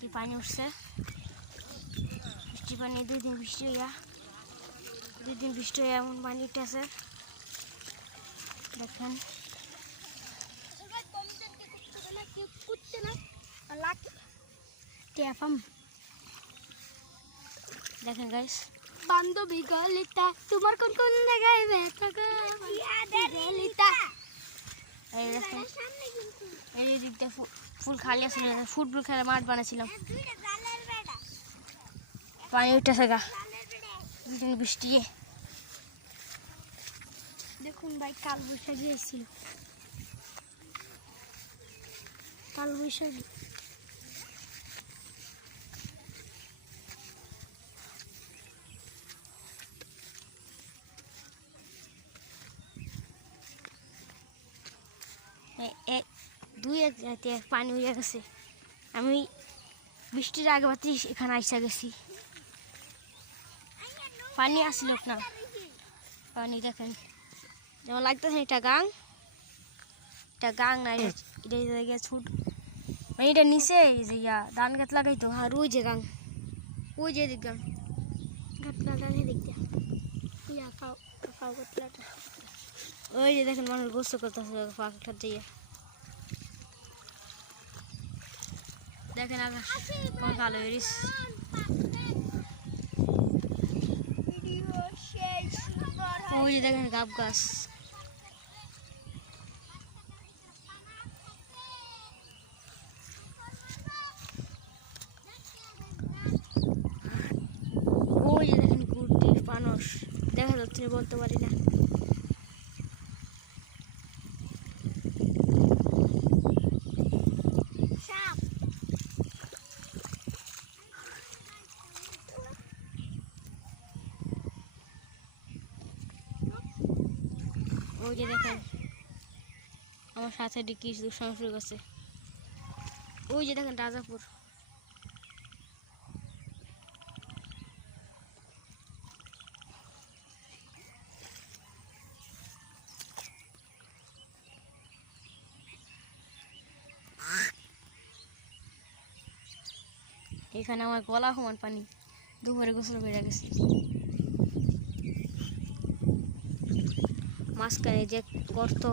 কি পানি উঠছে, বৃষ্টি পানি 2 দিন বৃষ্টি হইয়া এমন পানি উঠেছে দেখেন। দেখেন গাইস, বান্ধবী গলিতা তোমার কোন কোন জায়গায় ব্যথা গলিতা। এই দেখেন এই দিকটা ফুল খালি আছে, ফুটবল খেলা মাঠ বানাইছিলাম, পানি উঠেছে গা বৃষ্টি। দেখুন ভাই কাল বৈশাখী এসেছিল, কাল বৈশাখী। দুই এক জায়গাতে পানি হয়ে গেছে। আমি বৃষ্টির আগে বাতি এখানে আইসা গেছি, পানি আসছিল না। পানি দেখেন যেমন লাগতেছে এটা গাং না, এটা ছুট মানে এটা নিচে যে ধান গাছ লাগাইতো। আর ওই যে গাং, ওই যে গাং ওই যে দেখেন মানুষ গোসল করতেছে ফাঁকা দিয়ে। দেখেন আকাশ কোন কালো এরিস। ওই যে দেখেন গাব গাছ। ওই যে দেখেন গুটি পানস, দেখা যাচ্ছে বলতে পারি না। ওই যে দেখেন আমার সাথে কি দুঃসংসার শুরু করছে। ওই যে দেখেন রাজাপুর। এখানে আমার গলা সমান পানি, দুপুরে গোসল করে গেছি। মাঝখানে যে গর্ত